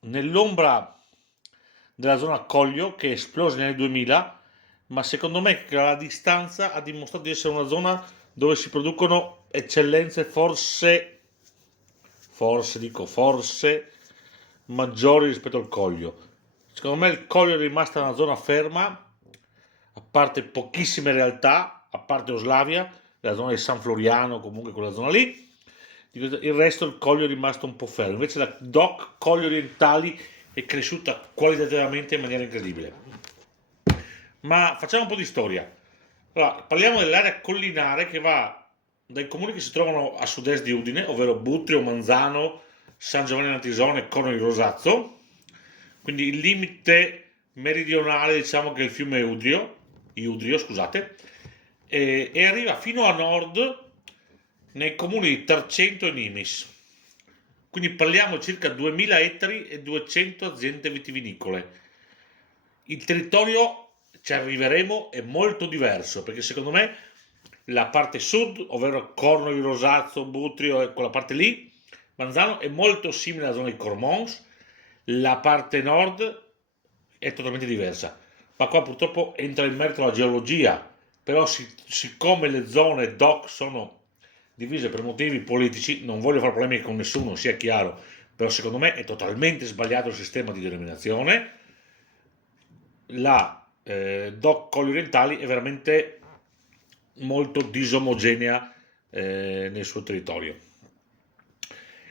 nell'ombra della zona Collio che è esplosa negli anni 2000, ma secondo me che alla distanza ha dimostrato di essere una zona dove si producono eccellenze forse maggiori rispetto al Collio. Secondo me il Collio è rimasta una zona ferma, a parte pochissime realtà, a parte Oslavia, la zona di San Floriano, comunque quella zona lì. Il resto il Collio è rimasto un po' fermo. Invece la DOC Colli Orientali è cresciuta qualitativamente in maniera incredibile. Ma facciamo un po' di storia. Allora, parliamo dell'area collinare che va dai comuni che si trovano a sud-est di Udine, ovvero Butrio, Manzano, San Giovanni Natisone e Corno di Rosazzo. Quindi il limite meridionale, diciamo che è il fiume Iudrio, scusate, e arriva fino a nord nei comuni di Tarcento e Nimis. Quindi parliamo di circa 2000 ettari e 200 aziende vitivinicole. Il territorio, ci arriveremo, è molto diverso perché secondo me la parte sud, ovvero Corno di Rosazzo, Butrio e quella parte lì, Manzano, è molto simile alla zona di Cormons. La parte nord è totalmente diversa, ma qua purtroppo entra in merito la geologia. Però siccome le zone DOC sono divise per motivi politici, non voglio fare polemiche con nessuno, sia chiaro, però secondo me è totalmente sbagliato il sistema di denominazione. La DOC Colli Orientali è veramente molto disomogenea nel suo territorio.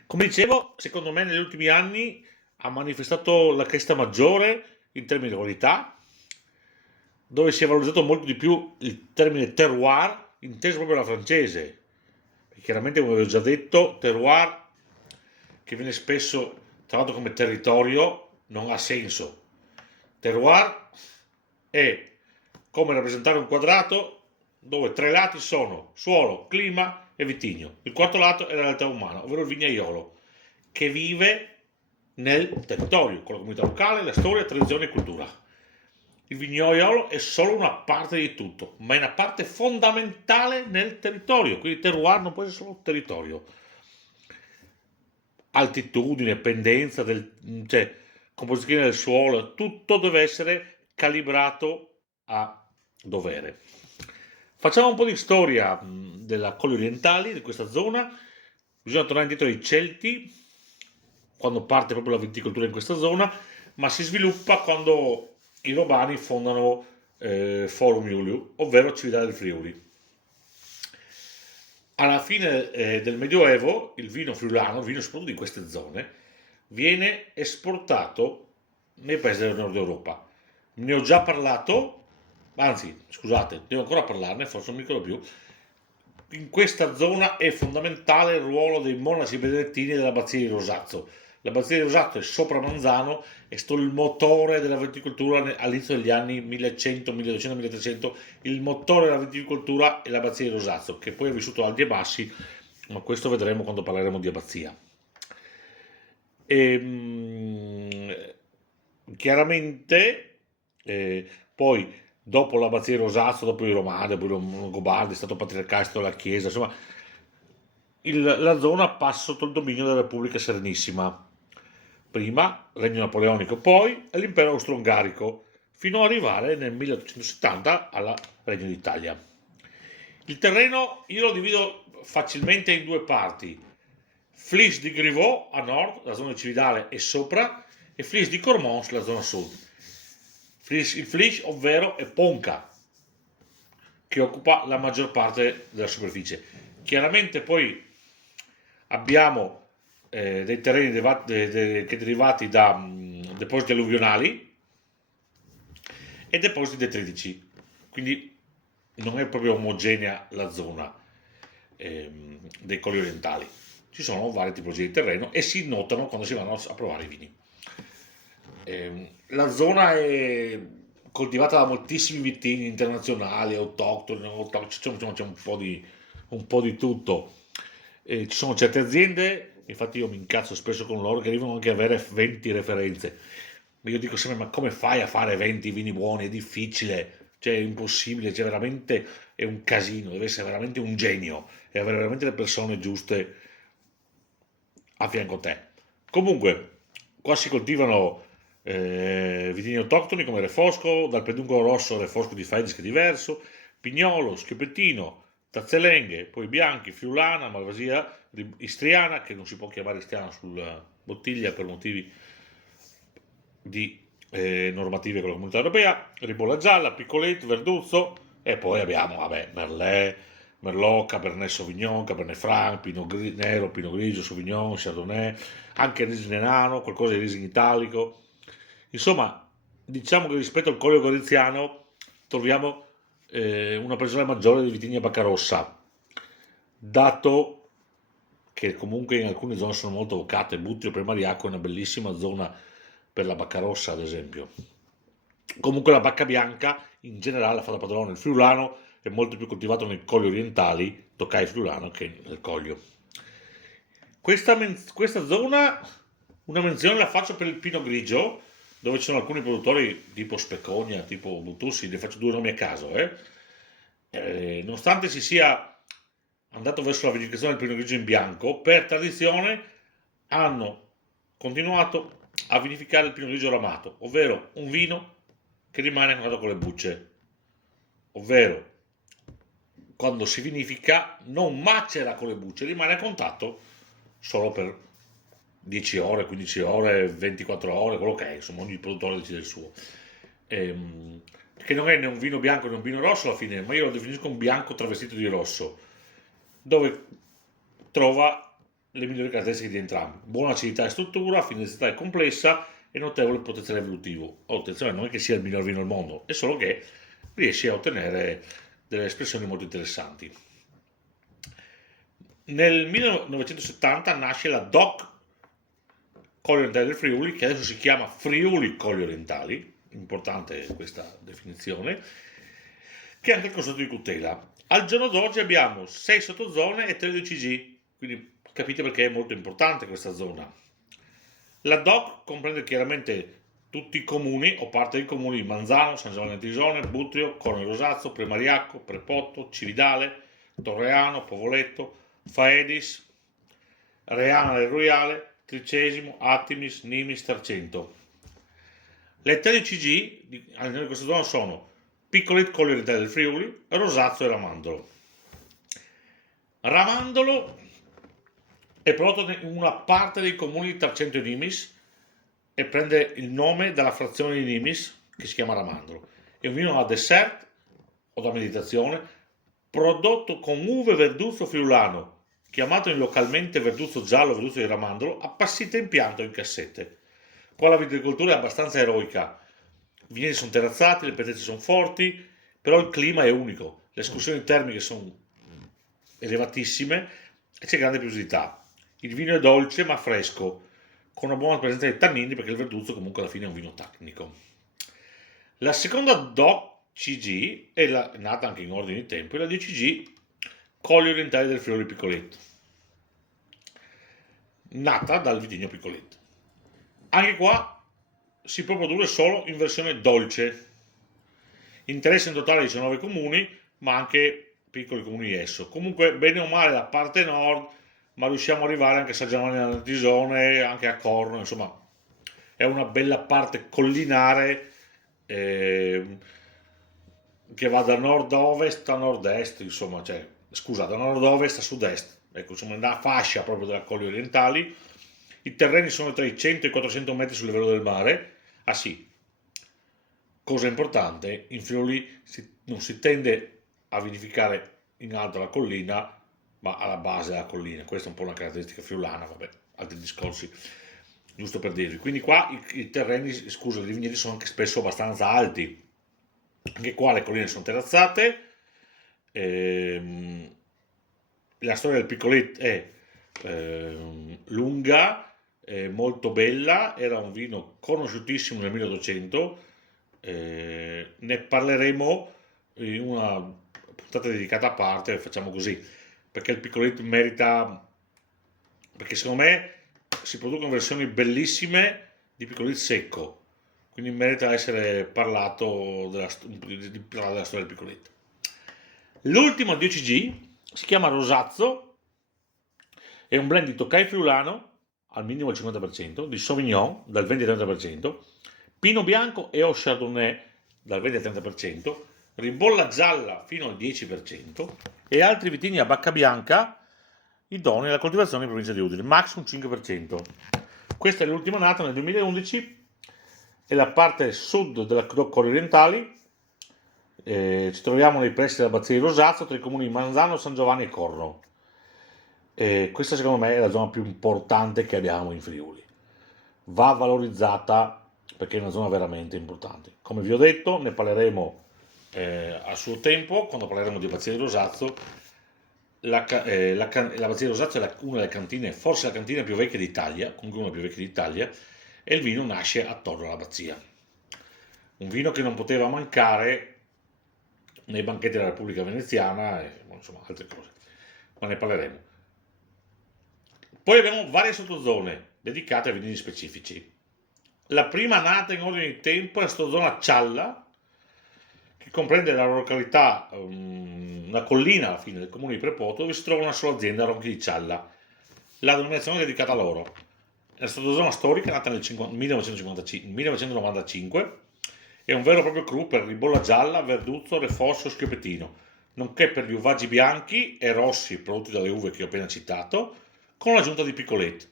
Come dicevo, secondo me negli ultimi anni ha manifestato la cresta maggiore in termini di qualità, dove si è valorizzato molto di più il termine terroir, inteso proprio alla francese. E chiaramente, come avevo già detto, terroir, che viene spesso trattato come territorio, non ha senso. Terroir è come rappresentare un quadrato dove tre lati sono suolo, clima e vitigno. Il quarto lato è la realtà umana, ovvero il vignaiolo, che vive nel territorio, con la comunità locale, la storia, tradizione e cultura. Il vignaiolo è solo una parte di tutto, ma è una parte fondamentale nel territorio, quindi il terroir non può essere solo territorio. Altitudine, pendenza, cioè composizione del suolo, tutto deve essere calibrato a dovere. Facciamo un po' di storia della Colli Orientali, di questa zona. Bisogna tornare indietro ai Celti, quando parte proprio la viticoltura in questa zona, ma si sviluppa quando i Romani fondano Forum Iuliu, ovvero Cividale del Friuli. Alla fine del Medioevo il vino friulano, il vino soprattutto di queste zone, viene esportato nei paesi del nord Europa. Ne ho già parlato, anzi scusate, devo ancora parlarne, forse non mi ricordo più. In questa zona è fondamentale il ruolo dei monaci benedettini dell'abbazia di Rosazzo. L'abbazia di Rosazzo è sopra Manzano, è stato il motore della viticoltura all'inizio degli anni 1100, 1200, 1300. Il motore della viticoltura è l'abbazia di Rosazzo, che poi ha vissuto alti e bassi, ma questo vedremo quando parleremo di abbazia. Chiaramente, poi dopo l'abbazia di Rosazzo, dopo i Romani, dopo i Longobardi, è stato patriarcato, è stata la Chiesa, insomma, la zona passa sotto il dominio della Repubblica Serenissima. Prima Regno Napoleonico, poi l'Impero Austro-Ungarico, fino ad arrivare nel 1870 al Regno d'Italia. Il terreno io lo divido facilmente in due parti: Flis di Griveau a nord, la zona di Cividale e sopra, e Flis di Cormons, la zona sud. Il Flis, ovvero è Ponca, che occupa la maggior parte della superficie. Chiaramente poi abbiamo dei terreni che derivati da depositi alluvionali e depositi detritici, quindi non è proprio omogenea la zona dei Colli Orientali. Ci sono varie tipologie di terreno e si notano quando si vanno a provare i vini. La zona è coltivata da moltissimi vitigni internazionali, autoctoni, c'è un po' di tutto. Ci sono certe aziende, infatti io mi incazzo spesso con loro, che arrivano anche a avere 20 referenze. Io dico sempre, ma come fai a fare 20 vini buoni? È difficile, cioè è impossibile, cioè veramente è un casino, deve essere veramente un genio e avere veramente le persone giuste a fianco a te. Comunque, Qua si coltivano vitigni autoctoni come Refosco, dal Peduncolo rosso al Refosco di Faedis che è diverso, Pignolo, Schiopettino, Tazzolenghe, poi bianchi, Friulana, Malvasia, Istriana, che non si può chiamare Istriana sulla bottiglia per motivi di normative con la comunità europea, Ribolla gialla, Piccolet, Verduzzo, e poi abbiamo, vabbè, Merlot, Merlot, Cabernet Sauvignon, Cabernet Franc, Pinot Nero, Pinot Grigio, Sauvignon, Chardonnay, anche Riesling Nano, qualcosa di Riesling Italico. Insomma, diciamo che rispetto al Collio Goriziano troviamo una percentuale maggiore di vitigni a bacca rossa, dato che comunque in alcune zone sono molto vocate. Butrio Premariaco è una bellissima zona per la bacca rossa, ad esempio. Comunque la bacca bianca in generale fa da padrone. Il friulano è molto più coltivato nei colli orientali, Toccai friulano, che nel Collio. Questa zona, una menzione la faccio per il Pinot Grigio, dove ci sono alcuni produttori tipo Specogna, tipo Butussi, ne faccio due nomi a caso. Nonostante si sia andato verso la vinificazione del Pinot Grigio in bianco, per tradizione hanno continuato a vinificare il Pinot Grigio ramato, ovvero un vino che rimane a contatto con le bucce, ovvero quando si vinifica non macera con le bucce, rimane a contatto solo per 10 ore, 15 ore, 24 ore, quello che è, insomma ogni produttore decide il suo. Che non è né un vino bianco né un vino rosso alla fine, ma io lo definisco un bianco travestito di rosso, dove trova le migliori caratteristiche di entrambi: buona acidità e struttura, finalità e complessa e notevole potenziale evolutivo. Attenzione, non è che sia il miglior vino al mondo, è solo che riesce a ottenere delle espressioni molto interessanti. Nel 1970 nasce la DOC Colli Orientali del Friuli, che adesso si chiama Friuli Colli Orientali, importante questa definizione, che è anche il concetto di tutela. Al giorno d'oggi abbiamo 6 sottozone e 13 G, quindi capite perché è molto importante questa zona. La DOC comprende chiaramente tutti i comuni o parte dei comuni di Manzano, San Giovanni Antisone, Butrio, Corno Rosazzo, Premariacco, Prepotto, Cividale, Torreano, Povoletto, Faedis, Reana del Roiale, Tricesimo, Attimis, Nimis, Tarcento. Le 13G all'interno di questa zona sono Piccolet, Colli Orientali del Friuli, Rosazzo e Ramandolo. Ramandolo è prodotto in una parte dei comuni di Tarcento e Nimis e prende il nome dalla frazione di Nimis che si chiama Ramandolo. È un vino a dessert o da meditazione prodotto con uve verduzzo friulano, chiamato localmente verduzzo giallo o verduzzo di Ramandolo, appassita in pianto in cassette. Qua la viticoltura è abbastanza eroica, i vigneti sono terrazzati, le pendenze sono forti, però il clima è unico, le escursioni termiche sono elevatissime e c'è grande piosità. Il vino è dolce ma fresco, con una buona presenza di tannini, perché il verduzzo comunque alla fine è un vino tecnico. La seconda DOC CG è nata anche in ordine di tempo, è la DCG Colli Orientali del Friuli Piccoletto, nata dal vitigno Piccoletto. Anche qua si può produrre solo in versione dolce. Interessa in totale 19 comuni, ma anche piccoli comuni di esso. Comunque, bene o male, la parte nord, ma riusciamo ad arrivare anche a San Giovanni Antisone, anche a Corno, insomma, è una bella parte collinare che va da nord-ovest a nord-est, insomma, cioè, scusa, da nord-ovest a sud-est. Ecco, insomma, una fascia proprio della Colli Orientali. I terreni sono tra i 100 e i 400 metri sul livello del mare. Ah sì, cosa importante, in Friuli non si tende a vinificare in alto alla collina, ma alla base della collina. Questa è un po' una caratteristica friulana, vabbè, altri discorsi, giusto per dirvi. Quindi qua i terreni, scusa, i vigneti sono anche spesso abbastanza alti. Anche qua le colline sono terrazzate. La storia del Piccolet è lunga, molto bella, era un vino conosciutissimo nel 1800, ne parleremo in una puntata dedicata a parte, facciamo così, perché il Piccolet merita, perché secondo me si producono versioni bellissime di Piccolet secco, quindi merita essere parlato della storia del Piccolet. L'ultimo 10G si chiama Rosazzo, è un blend di Toccai friulano, al minimo al 50%, di Sauvignon dal 20 al 30%, Pinot Bianco e o Chardonnay dal 20 al 30%, Ribolla gialla fino al 10% e altri vitigni a bacca bianca idonei alla coltivazione in provincia di Udine, max un 5%. Questa è l'ultima nata nel 2011 e la parte sud della Colli Orientali. Ci troviamo nei pressi dell'abbazia di Rosazzo, tra i comuni di Manzano, San Giovanni e Corno. Questa secondo me è la zona più importante che abbiamo in Friuli. Va valorizzata perché è una zona veramente importante. Come vi ho detto, ne parleremo a suo tempo, quando parleremo di Abbazia di Rosazzo. L'Abbazia di Rosazzo è una delle cantine, forse la cantina più vecchia d'Italia, comunque una delle più vecchie d'Italia, e il vino nasce attorno all'abbazia. Un vino che non poteva mancare nei banchetti della Repubblica Veneziana e insomma altre cose, ma ne parleremo. Poi abbiamo varie sottozone dedicate a vini specifici. La prima nata in ordine di tempo è la sottozona Cialla, che comprende la località, una collina alla fine del comune di Prepoto, dove si trova una sola azienda, Ronchi di Cialla. La denominazione è dedicata a loro. È la sottozona storica nata nel 1995, è un vero e proprio cru per ribolla gialla, verduzzo, refosso e schioppettino, nonché per gli uvaggi bianchi e rossi prodotti dalle uve che ho appena citato, con l'aggiunta di piccolette.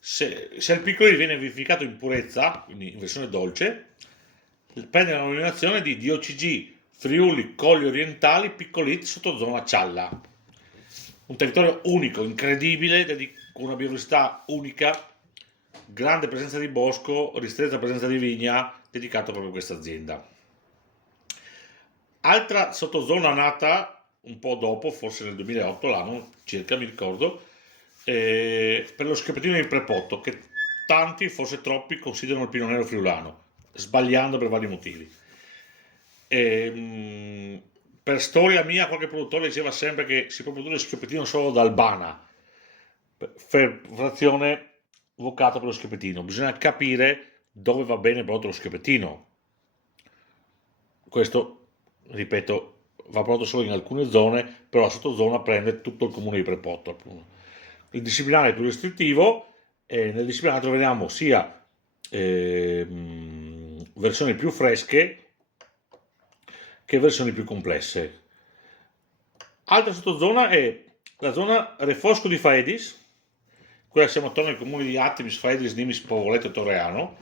Se il piccolette viene verificato in purezza, quindi in versione dolce, prende la denominazione di DOCG Friuli Colli Orientali Piccolette sottozona Cialla. Un territorio unico, incredibile, con una biodiversità unica, grande presenza di bosco, ristretta presenza di vigna, dedicato proprio a questa azienda. Altra sottozona nata un po' dopo, forse nel 2008, l'anno circa, mi ricordo, per lo schioppettino di Prepotto, che tanti, forse troppi, considerano il Pinot Nero friulano, sbagliando per vari motivi. Per storia mia, qualche produttore diceva sempre che si può produrre schioppettino solo da Albana, frazione vocata per lo schioppettino. Bisogna capire dove va bene prodotto lo schioppettino. Questo, ripeto, va prodotto solo in alcune zone, però la sottozona prende tutto il comune di Prepotto. Il disciplinare è più restrittivo e nel disciplinare troviamo sia versioni più fresche che versioni più complesse. Altra sottozona è la zona Refosco di Faedis, quella siamo attorno ai comuni di Attimis, Faedis, Nimis, Povoleto e Torreano,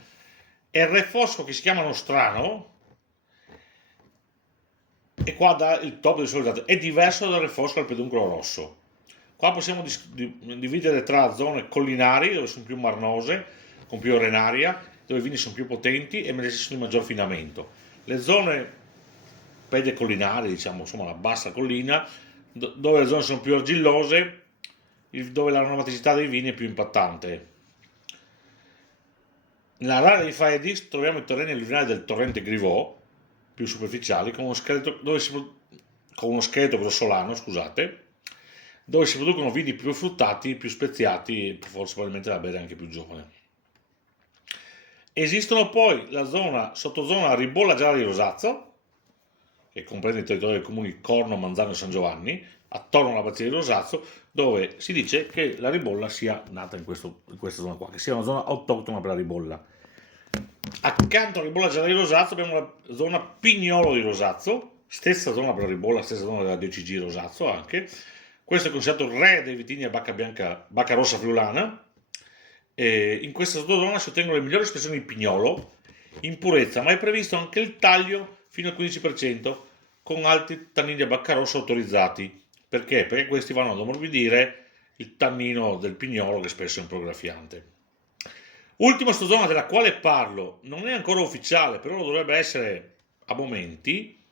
e il refosco che si chiama Nostrano, e qua dà il top del soldato, è diverso dal refosco al peduncolo rosso. Qua possiamo dividere tra zone collinari, dove sono più marnose, con più arenaria, dove i vini sono più potenti e necessitano di maggior finamento. Le zone pedecollinari, diciamo, insomma la bassa collina, dove le zone sono più argillose, dove l'aromaticità dei vini è più impattante. Nell'area di Faedis troviamo i terreni alluvionali del torrente Grivò, più superficiali, con uno scheletro grossolano, scusate, dove si producono vini più fruttati, più speziati e forse probabilmente da bere anche più giovane. Esistono poi la sottozona Ribolla Gialla di Rosazzo, che comprende il territorio dei comuni Corno, Manzano e San Giovanni, attorno all'abbazia di Rosazzo, dove si dice che la ribolla sia nata in questa zona qua, che sia una zona autoctona per la ribolla. Accanto alla ribolla gialla di Rosazzo abbiamo la zona Pignolo di Rosazzo, stessa zona per la ribolla, stessa zona della DOCG Rosazzo anche. Questo è considerato il re dei vitigni a bacca rossa friulana. E in questa sottozona si ottengono le migliori espressioni di pignolo in purezza, ma è previsto anche il taglio fino al 15% con alti tannini a bacca rossa autorizzati. Perché? Perché questi vanno ad ammorbidire il tannino del pignolo, che spesso è un prograffiante. Ultima sottozona della quale parlo, non è ancora ufficiale, però lo dovrebbe essere a momenti.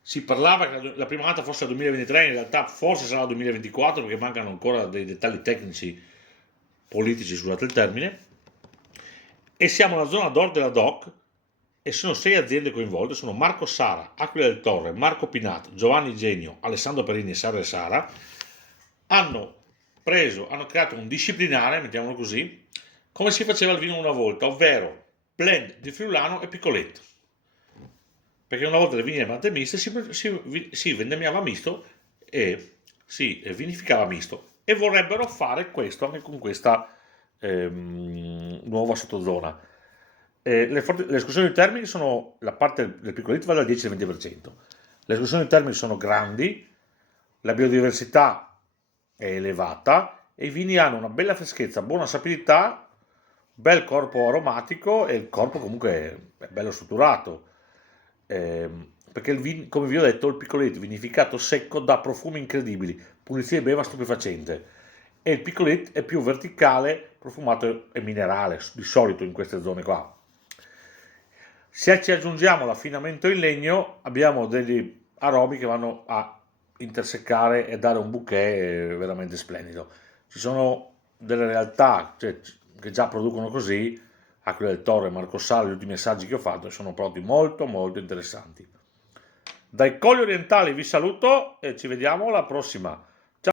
Si parlava che la prima nata fosse il 2023, in realtà forse sarà il 2024 perché mancano ancora dei dettagli tecnici politici, scusate il termine. E siamo nella zona nord della DOC e sono 6 aziende coinvolte, sono Marco Sara, Aquila del Torre, Marco Pinat, Giovanni Genio, Alessandro Perini e Sara e Sara. Hanno creato un disciplinare, mettiamolo così, come si faceva il vino una volta, ovvero blend di friulano e piccoletto. Perché una volta le vigne erano miste si vendemmiava misto e si vinificava misto. E vorrebbero fare questo anche con questa nuova sottozona. Le escursioni termiche sono, la parte del piccolit va dal 10 al 20%. Le escursioni termiche sono grandi, la biodiversità è elevata e i vini hanno una bella freschezza, buona sapidità, bel corpo aromatico e il corpo comunque è bello strutturato. Perché come vi ho detto, il piccoletto vinificato secco dà profumi incredibili, pulizia e beva stupefacente. E il piccolet è più verticale, profumato e minerale, di solito in queste zone qua. Se ci aggiungiamo l'affinamento in legno, abbiamo degli aromi che vanno a intersecare e dare un bouquet veramente splendido. Ci sono delle realtà che già producono così, Aquila del Toro e Marco Sala, gli ultimi assaggi che ho fatto sono proprio molto molto interessanti. Dai Colli Orientali vi saluto e ci vediamo alla prossima.